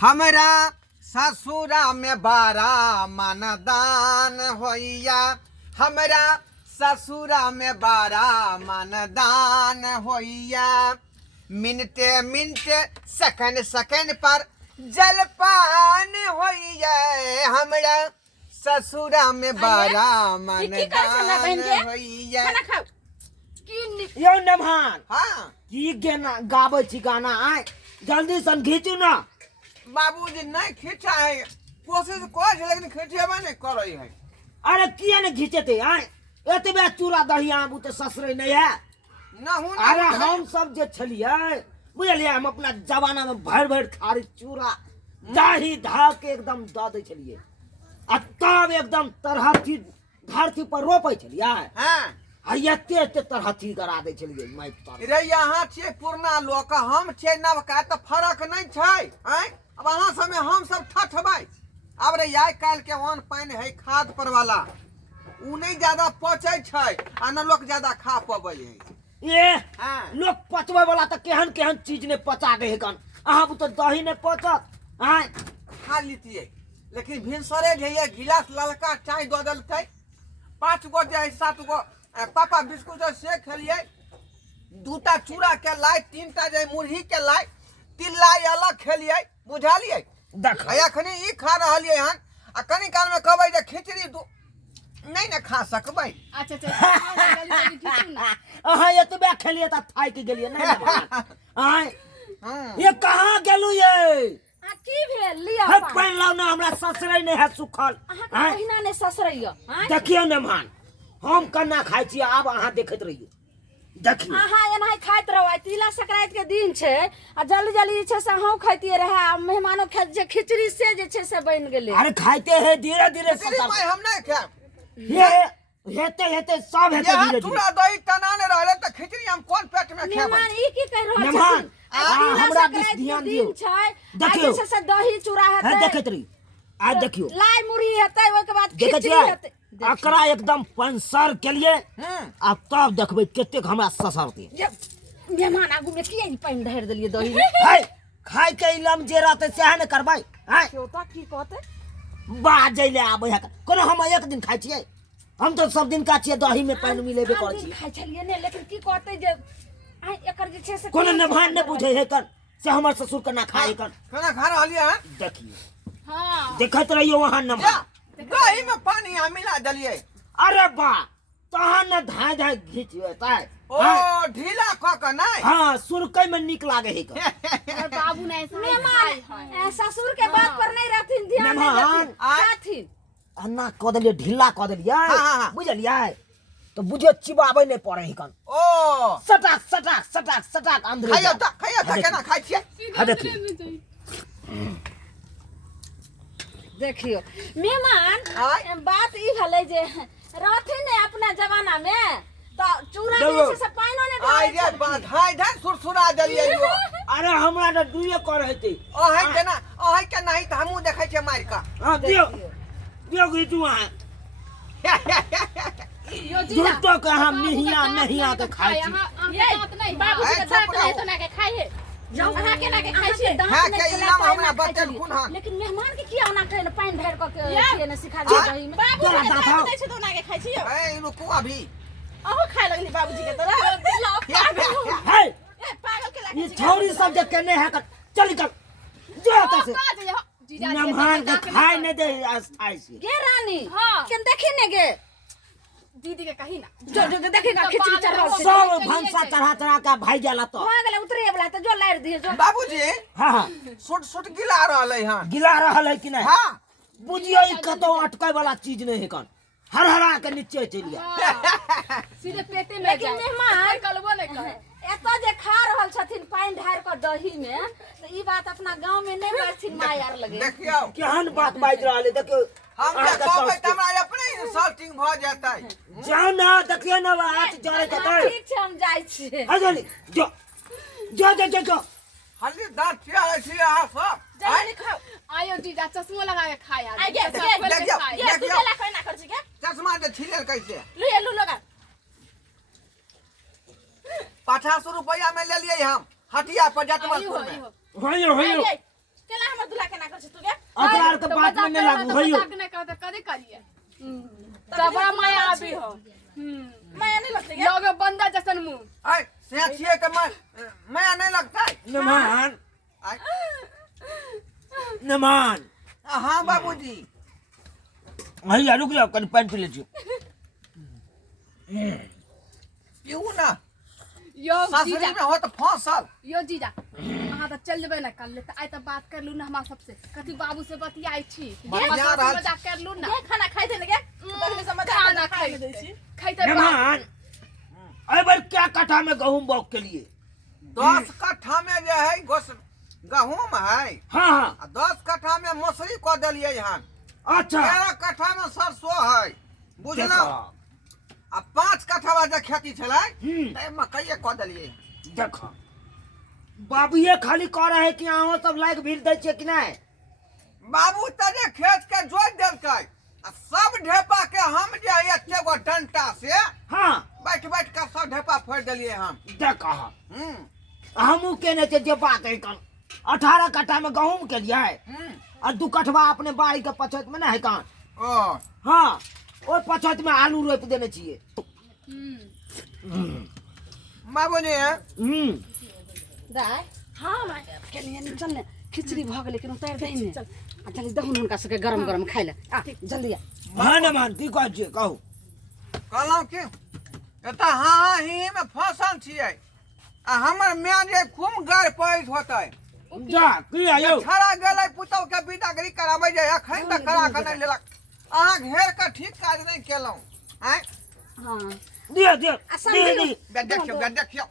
हमरा ससुरा में बारा मनदान होइया हमरा ससुरा में बारा मनदान होइया मिनटे मिनटे सेकंड सेकंड पर जलपान होइया हमरा ससुरा में बारा मनदान होइया यो नमहान हाँ की गाना गाबै छी गाना आय जल्दी सन घीचू ना बाबूजी नहीं खींचा है कोशिश कर लेकिन खींचेबे नहीं करे है अरे किया ने घीचते आय एतबे चूड़ा दही आबू तो ससुरे नहीं है ना हूं अरे हम सब जे छलिए बुझलिए हम अपना जमाना में भर भर थारी चूड़ा दही धा के एकदम द दे छलिए आ तब एकदम तरहथी धरती पर रोपै छलिए हां एते एते तरहथी करा दे छलिए माइक पर रे यहाँ छे पुरना लोक हम छे नवका त फरक नहीं छै हैं अब अहाँ समय हम सब ठठबै अब रे आइ काल के वन पानी है खाद पर वाला उ नहीं ज्यादा पचै छै आ न लोग ज्यादा खा पबै है ये हां लोग पचबै वाला त केहन केहन चीज ने पचा दे गन अहाँ तो दही ने पचत हैं खा लीतिए लेकिन भिनसरे जे ये गिलास ललका चाय द देलकै 5 गो जे 7 गो पापा बिस्कुट से खेलिए दूटा चूड़ा के लाई 3टा जे मुरही के लाई तिल्लाई अलग खेलिए बुझालिए देख अखनी ई खा रहलिए हन आ कनी काल में कहबै जे खिचड़ी नहीं न खा सकबै अच्छा अहाँ एतबे खेलिए त थाक गेलिए नहीं आय ये कहां गेलु ये की भेल लिया है पानी लाओ ना हमरा ससुरे नहीं है सुखल अहाँ महीना ने ससुरैया देखियो ने मान हम कन्ना खाइ छी आब अहाँ देखैत रहियो देखियो अहाँ एनाही खाइत रहै तिला संक्रांति के दिन छै आ जल्दी जल्दी जे छै से अहाँ खाइतिए रहे आ मेहमानो खाइत जे खिचड़ी से जे छै से बन गेलै अरे खाइते है धीरे धीरे खिचड़ी मैं हम नहीं खाब ये हेते हेते सब हेते यहाँ धीरे चूड़ा दही तनाने रहले त खिचड़ी हम कोन पेट में खेबै मेहमान ई की कह रहल मेहमान छथिन हमरा दिस ध्यान दियौ देखियो से दही चूड़ा है हेतै देखैत रही आ देखियो लाई मुरही हेतै ओइ के बाद देखै खिचड़ी छियै हेतै एकरा एकदम पंसर केलिए आ तब देखबै कतेक हमरा ससरते मेहमान आगू में किया पानी ढार देलिए दही में है खाइ के इलम जे रहते सेह ने करबै है क्योता की कहते बाजै ले आबै है कोनो हम एक दिन खाइ छियै हम तो सब दिन का छियै दही में पानी मिलेबे करै छी खाइ छलिए ने लेकिन की कहते जे आइ एकर जे छै से कोनो नभान ने बुझै है कर से हमर ससुर के ना खाए कर खाना खा रहलिए हन देखियो हां देखत रहियो वहां नभा दही में पानी हम मिला देलिए अरे बा तहन न धाय धाय घीच होतै ओ ढीला क के नहीं हां सुरकै में निक लागे है कर और बाबू ने मेहमान ससुर के बात पर नहीं रहथिन ध्यान नहीं मेहमान रहथिन अन्ना क देलिए ढीला क देलिए हाँ। बुझलिए तो बुझियो चिबाबै नहीं पड़े है कन ओ सटाक सटाक सटाक सटाक अंदर खाइयो त केना खाइ छियै हा देखियो देखियो मेहमान बात ई भले जे रहथिन ने अपना जमाना में तो चूड़ा में से पानी ने आई रे बधाई धन सुरसुरा देलिए यो अरे हमरा त दुइए कर हेतै ओहे के नहीं त हमहु देखै छियै मार का हां दियो दियो घीचू अहाँ यो जीजा झूठो के हम नहिया के खाइ छी ये बाबू के दांत नहीं तो ना के खाइ है जाओ अहाँ के ना के खाइ छी हां के इनाम हमरा बचल कोन हन लेकिन मेहमान के किया ना खाइ पानी ढार क के ने सिखा दे दही में बाबू के दांत नहीं छै तो ना के खाइ छी ए रुको अभी अहो खाइ लगली बाबूजी के तोरा है ए पागल के लागे ये छौरी सब जे केने है कर चल निकल जो आता से नमहान के खाए नहीं दे आस्थाई से गे रानी हां केन देखी ने गे दीदी के कही ना जो देखेगा खिचड़ी चढ़ाओ सब भंसा चढ़ा का भाई जाला तो हो गेले उतरे वाला त जो लाइर दिए जो बाबूजी हां हां सुट गिला रहलै हन गिला रहल है कि नहीं हां बुझियो ई कतो अटकै वाला चीज नहीं है कन हर के नीचे चलिया सीधे पेटे में लेकिन मेहमान कलबो नहीं कहे एतो जे खा रहल छथिन पानी ढार क दही में तो ई बात अपना गांव में नहीं बाजथिन मायार लगे देखियो केहन बात बाज रहले देखियो हम के कहबै त हमरा अपने इंसल्टिंग भ जातै जाओ ना देखियो ना हाथ जरे जतै ठीक छै हम जाइ छी आ जल्दी जो जो जो जो जो हल्दी दांत छिया अहाँ सब जल्दी खाओ आयो जीजा चश्मा लगा के खाय आज देखियो तू केला कोई ना कर छी के चश्मा जे छिले कैसे लू लगा 500 रुपया में ले लिए हम हटिया पर जटवलपुर में होयो केला हमर दुला के के बात में नहीं लागू होइयो नहीं कहते कदी करिए तब बड़ा माया आबी हो माया नहीं लगती है लोग बंदा जैसन मुंह आई से छिए के मैं नहीं लगता है नमान आई नमान हाँ बाबूजी भैया रुक जाओ कल पानी पी ले छी पीऊ ना यो सासरी जीजा में हो तो फसल यो जीजा अहाँ तो चल जेबै ना कल तो आइ तो बात कर लू ना हमरा सबसे कथी बाबू से बतियाई छी बढ़िया रहल मजाक कर लू ना ये खाना खाई थे लगे तखनी से मजा खाना खाई खाई दे छी खाइते नमान अरे बार क्या कट्ठा में गहूम बौग के लिए 10 कट्ठा में जो है गहूम है हाँ हाँ आ 10 कट्ठा में मसूरी क देलिए हन अच्छा 13 कट्ठा में सरसों है बुझलौ देखो आ 5 कट्ठा वाला खेती छलै हम्म। ते मकई क देलिए देखो बाबू ये खाली कह रहे हैं कि अहाँ सब लाइक भीड़ दै छियै कि नहीं बाबू तने खेत के जोड़ देलकै आ सब ढेपा के हम जे है एते गो डंटा से हाँ बैठ बैठ के सब ढेपा फोड़ देलिए हम देखो हम्म हमू केने थे जे बात है कन 18 कट्ठा में गहूम के लिए और 2 कट्ठा अपने बाड़ी के पछत में ना है कन ओ हाँ और पछत में आलू रोप देने चाहिए बाबूजी दाय हां मैं के लिए चल ने खिचड़ी भ गेलै केनो तैर दही ने आ चल दहुन हुनका सबके गरम गरम खाइ ले आ जल्दी आ मान मानती कहू कहलौं कि एता हाँ ही में फसल छियै आ हमर माय जे खूब गार पैस होतै जा की आयो छड़ा गेलै पुतौ के बिदागरी कराबै जे अखन तक करा के नहीं लेलक अहाँ घेर के ठीक काज नहीं केलौं हैं हां दियो दियो आसान दियो दियो। दियो देखियो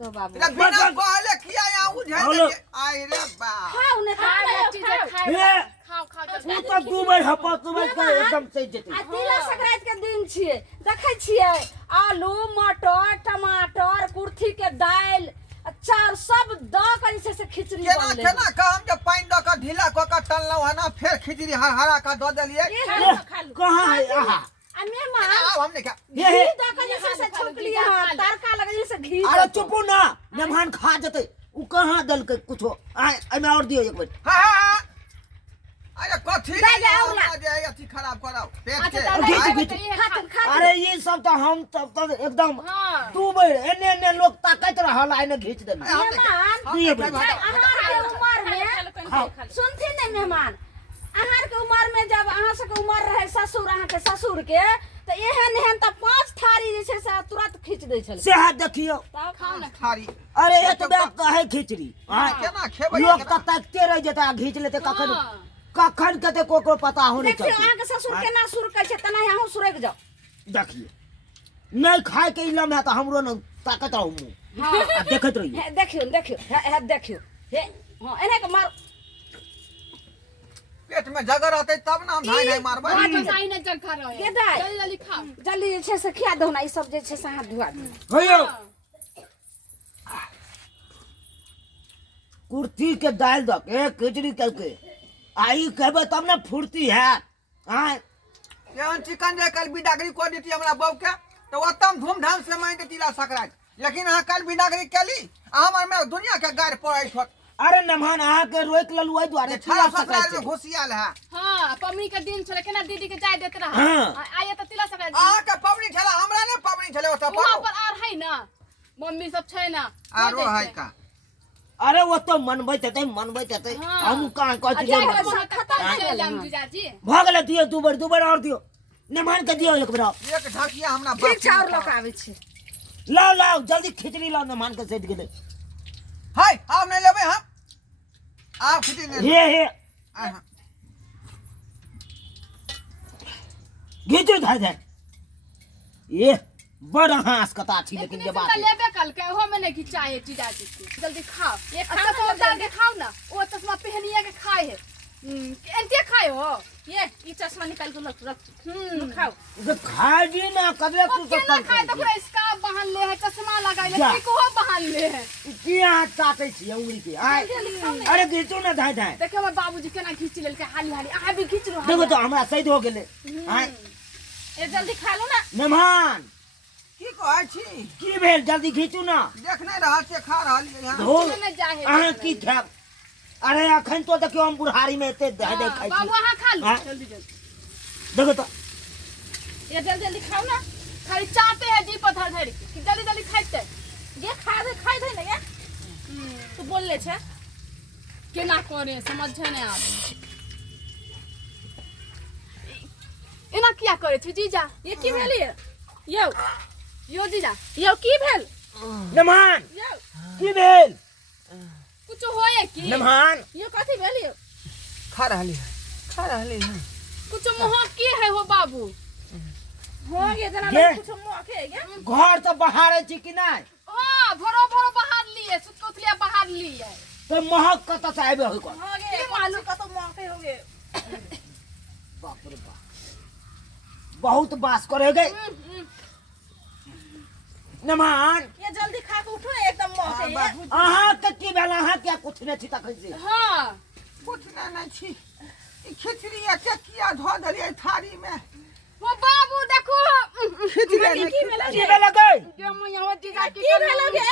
दो बाबू इधर बिना कहले किया यहाँ उझल हेलो। आई रे बा खाओ ने खाओ चीज खाओ हे खाओ खाओ तू तो डूबै हपा तुम्हें के एकदम सही जेती आ तिला संक्रांति के दिन छियै देखै छियै आलू मटर टमाटर कुर्थी के दाल अचार सब द के जे से खिचड़ी केना बनले केना काम जे पानी द के ढीला क के टनलौ है ना फिर खिचड़ी हरा का द देलिए कहाँ है आहा आ मेहमान आओ हमने क्या हे घी हे द के जे से छौकली हां तड़का लगे जे से घी अरे चुपू ना मेहमान खा जते उ कहाँ दल के कुछो आय एमे और दियो एक बार हाँ अरे कथी दे दे, और ला। जे अथी खराब कराओ पेट के अच्छा घीच, घीच। खातन खा अरे ये सब तो हम तब एकदम हां डूबै एने एने लोग ताकत रहल आइने घीच देली मेहमान दिए अहाँ के उम्र में खाओ सुनथिन ने मेहमान अहाँ के उम्र में जब अहाँ सब के उम्र रहे ससुर अहाँ के ससुर के तो एहन एहन त 5 थारी जे छै से तुरंत खींच दै छल सेहत देखियो तब खाओ ना थारी अरे एतबे कहे खिचड़ी हाँ केना खेबै लोग तो ताकते रह जेता घीच लेते कखन हाँ। कखन कते कोको पता होने देखियो चाहिए अहाँ के ससुर केना सुर कहै छै तना अहाँ सुरक जाओ देखिए नहीं खाए के इलम है तो हमरो न ताकत रहू मुंह हां देखत रहिए हे देखियो देखियो हे देखियो हे हां एने के मार पेट में जगह रहते तब ना हम धाई नहीं मारबै बात बताई ना जग खा रहे के दाय? जल्दी जल्दी खाओ जल्दी जे छै से खिया दो ना ई सब जे छै से हाथ धुआ दो होयो कुर्ती के दाल द के खिचड़ी करके आई कहबे तब ना फुर्ती है हां यहाँ चिकन जे कल बिदागरी को देती हमरा बहू के तो उत्तम धूमधाम से माइन के तिला संक्रांति लेकिन अहाँ कल बिदागरी केली हमर में दुनिया के गाड़ पड़ै छ अरे नमहन अहाँ के रोक ललु ओइ दुआरे छाला तिला ससुराल सकाय में घुसियाल है हां पम्मी के दिन छले केना दीदी के जाय देत रहा हाँ। आये त तिला सका अहाँ के पबनी छला हमरा ने पबनी छले ओतऽ वहां पर पर आर है ना मम्मी सब छै ना आरो है का अरे वो तो मनबैत हेतै हाँ। हम कहाँ कहै छी जाय जे के खत्म चले जाम जीजाजी भ गेलै दियो दुबर और दियो नमहन के दियो एक बेर एक ढकिया हमरा ठीक छै और लोग आबै छै लाओ जल्दी खिचड़ी लाओ नमहन के सेट गेलै हाय आप नहीं लेबै हम आप खिचड़ी नहीं हे हाँ। घीचू धाय ये बड़ा हास कता छी लेकिन ये बात है। लेबे कल के हो में नहीं चाहे जीजाजी के जल्दी खाओ ये खाओ तो डाल के खाओ ना वो चश्मा पहनिए के खाए है एंते खाए हो ये ई चश्मा निकाल के रख खाओ ये खाए जी ना कबले तू तो केना खाए तो पूरा इसका बहन ले है चश्मा लगाए ले जा। को बहन ले है किया काटे छी उंगली के आय अरे घीचू ना धाय देखो हमर बाबूजी केना खींच लेल के हाली हाली आ भी खींच लो देखो तो हमरा सही हो गेलै आय ए जल्दी खा लो ना मेहमान की कहै छी की भेल जल्दी घीचू ना देख नहीं रहल छै खा रहल छी यहाँ धो में जाहे अहाँ की खायब अरे अखन तो देखियो हम बुढ़ारी में एते दे दे खाई बाबू अहाँ खा लो हाँ? जल्दी जल्दी देखो तो ये जल्दी जल्दी खाओ ना खाली चाहते हैं जी पत्थर धरि कि जल्दी जल्दी खाइते ये खाई दे ना ये तो बोल ले छे केना करे समझे नहीं आब एना किया करे छी जीजा ये की भेल यौ यो जीजा यो की भेल नमान यौ की भेल कुछ होए की नमान यो कथी भेल यो खा रहली है कुछ मुंह की है हो बाबू हो गे जना ये? कुछ मोखे गे घर तो बाहर छी कि नहीं हां भरो भरो बाहर लिए सुतकोथलिया बाहर लिए तो महक कत से आबे हो कोन हो गे मालूम का तो मोखे हो गे बाप रे बाप बहुत बास करे गए नमान ये जल्दी खा के उठो ना एकदम मोखे ये अहाँ के की भेल अहाँ क्या कुछ नहीं छी तखन से हां कुछ नहीं छी ई खिचड़ी आ चकिया धो देलिए थारी में वो बाबू देखो खिचड़ी की भेल की भेल गए जो मैया जीजा की भेल गे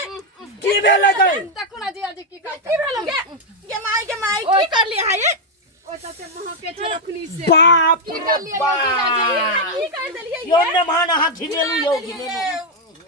की भेल गए देखो ना जीजा जी की की भेल गे ये माई की कर लिया है ये ओ सबसे मुंह के छ रखनी से बाप की रे कर लिया बाप जीजा जी की कर देलिए यो नमान अहाँ झिनेलु यो झिनेलु